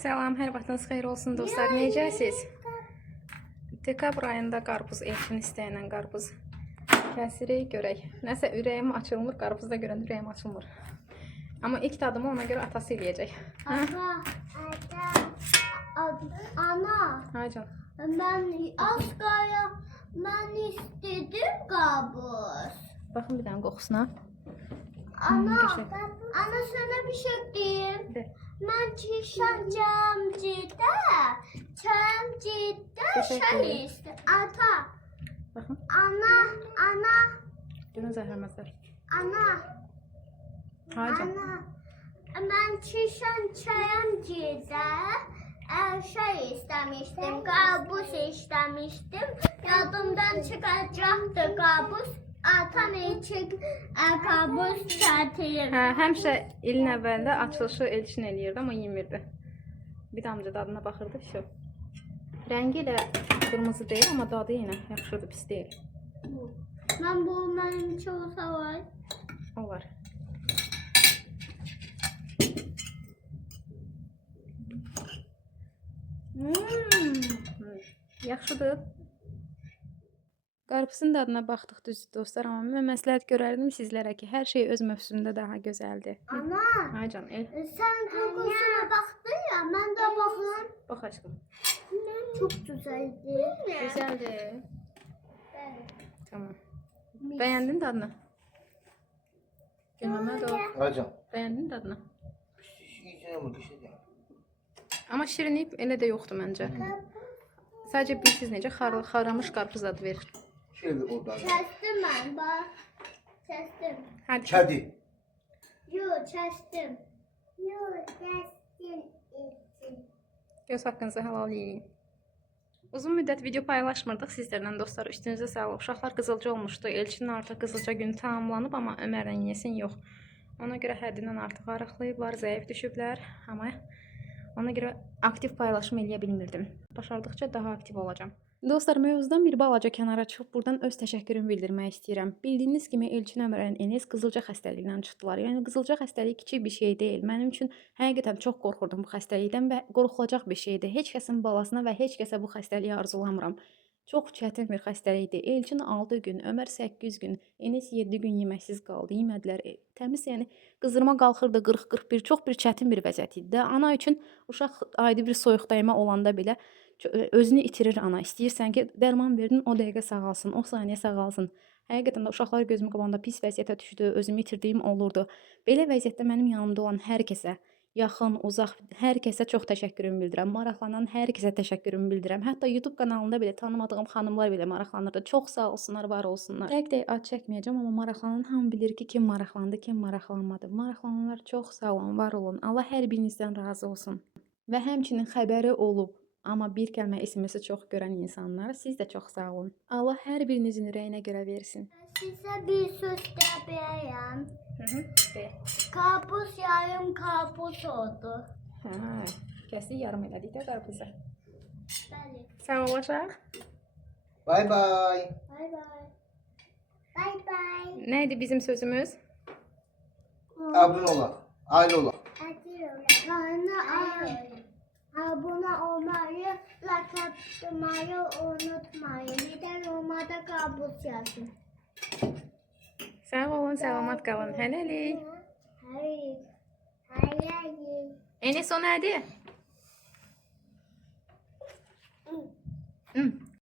Salam, hər vaxtınız xeyir olsun dostlar. Necəsiz? Dekabr ayında qarpız, Elçin istəyənən qarpız kəsirik, görək. Nəsə ürəyim açılmır, qarpızda görəndə ürəyim açılmır. Amma ilk tadımı ona görə atası eləyəcək. Ana, Haycan. mən istedim qabız. Baxın bir dənə qoxusuna. Ana, sana bir şey diyeyim. De. Mən çişən cəmcidə şey istedim. Ata, Baxın. ana, Görün zəhərməzlər. ana. Haycan. Mən çişən cəmcidə şey istemiştim, qabız istemiştim. Yadımdan çıkacaktı qabız. Atam için qabız çatıyım. Həmişə ilin əvvəlində açılışı Elçin eləyirdi, amma yemirdi. Bir də amca dadına baxırdı, şu. Rəngi ilə qırmızı deyil, amma dadı yenə yaxşıdır, pis deyil. Mən bu mənim için olsa var. Olar. Yaxşıdır. Qarpızın dadına baxdıq düzdür dostlar, amma mən məsləhət görərdim sizlərə ki, hər şey öz mövsümündə daha gözəldir. Ana, Haycan, sen kokusuna baktın ya, ben de bakıyorum. bax aşkım. Çok güzeldi. Gözəldir. Tamam. Bəyəndin dadını? Gülməmə də o. Hocam. Bəyəndin dadını? İyice ama bir şey değil. Amma şirinlik elə də yoxdur məncə. Sadəcə bilirsiniz necə xaramış qarpız dadı verir. Şöyle bir oradan. Kestim ben bak. Kestim. Hadi. Kedi. Yok kestim. Yok kestim. Göz haqqınızı halal eləyin. Uzun müddət video paylaşmırdıq sizlərlə dostlar. Üstünüzə sağlıq. Uşaqlar qızılca olmuşdu. Elçinin artıq qızılca günü tamamlanıb, amma Ömərlə Yesin yox. Ona görə həddindən artıq arıqlayıblar, zəif düşüblər. Amma ona görə aktiv paylaşım eləyə bilmirdim. Başardıqca daha aktiv olacağam. Dostlar, mövzudan bir balaca kənara çıxıb buradan öz təşəkkürümü bildirmək istəyirəm. Bildiyiniz kimi Elçin, Ömərlə Enes qızılca xəstəliyindən çıxdılar. Yəni qızılca xəstəliyi kiçik bir şey deyil. Mənim üçün həqiqətən çox qorxurdum bu xəstəlikdən və qorxulacaq bir şeydir. Heç kəsin balasına və heç kəsə bu xəstəliyi arzulamıram. Çox çətin bir xəstəlikdir. Elçin 6 gün, Ömər 8 gün, Enes 7 gün yeməksiz qaldı. Yemədilər. Təmiz, yəni qızdırma qalxırdı 40-41, çox bir çətin bir vəziyyət idi. Ana üçün uşaq adi bir soyuq dəymə olanda belə özünü itirir ana. İstəyirsən ki, dərman verdin, o dəqiqə sağalsın, o saniyə sağalsın. Həqiqətən də uşaqlar gözümün qabağında pis vəziyyətə düşdü, özümü itirdiyim olurdu. Belə vəziyyətdə mənim yanımda olan hər kəsə, yaxın, uzaq, hər kəsə çox təşəkkürümü bildirirəm. Maraqlanan hər kəsə təşəkkürümü bildirirəm. Hətta YouTube kanalında belə tanımadığım xanımlar belə maraqlanırdı. Çox sağ olsunlar, var olsunlar. Tək ad çəkməyəcəm, amma maraqlanan hamı bilir ki, kim maraqlandı, kim maraqlanmadı. Maraqlananlar çox sağ olun, var olun. Allah hər birinizdən razı olsun. Və həmçinin xəbəri olub, amma bir kəlmə SMS-i çox görən insanlar, siz də çox sağ olun. Allah hər birinizin ürəyinə görə versin. Size bir söz demeyeyim. De. Kabus yarım kabus oldu. Kəsi yarım elədik də qarpızı. Bəli. Sağ olacaq. Bay bay. Bay bay. Bay bay. Nə idi bizim sözümüz? Abone olaq. Aile olaq. Abone olmayı, like atmayı unutmayın. Bir de Roma'da kabus yazın. Sağ olun, salamat qalın. Hələlik. Hayır. Hayır. Enes o nədir?